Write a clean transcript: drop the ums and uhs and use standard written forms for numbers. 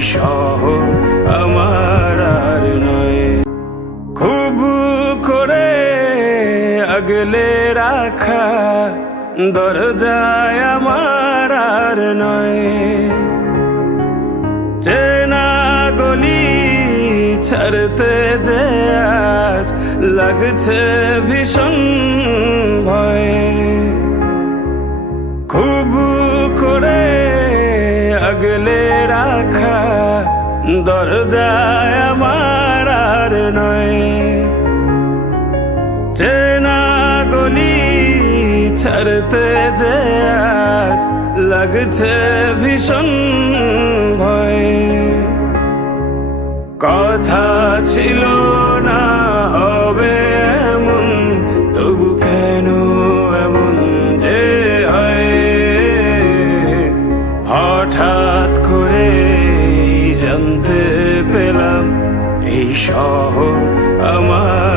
শহর আমার আর নয়। খুব করে আগলে রাখা দরজায় আমার আর নয়। চেনা গলি ছাড়তে যে আজ লাগছে ভীষণ ভয়। খুব করে আগলে রাখা দরজায় আমার আর নয়। চেনা গলি ছাড়তে যে আজ লাগছে ভীষণ ভয়। কথা ছিল না হবে এমন, তবু কেন এমন যে হয়। হঠাৎ করে জানতে পেলাম এই শহর আমার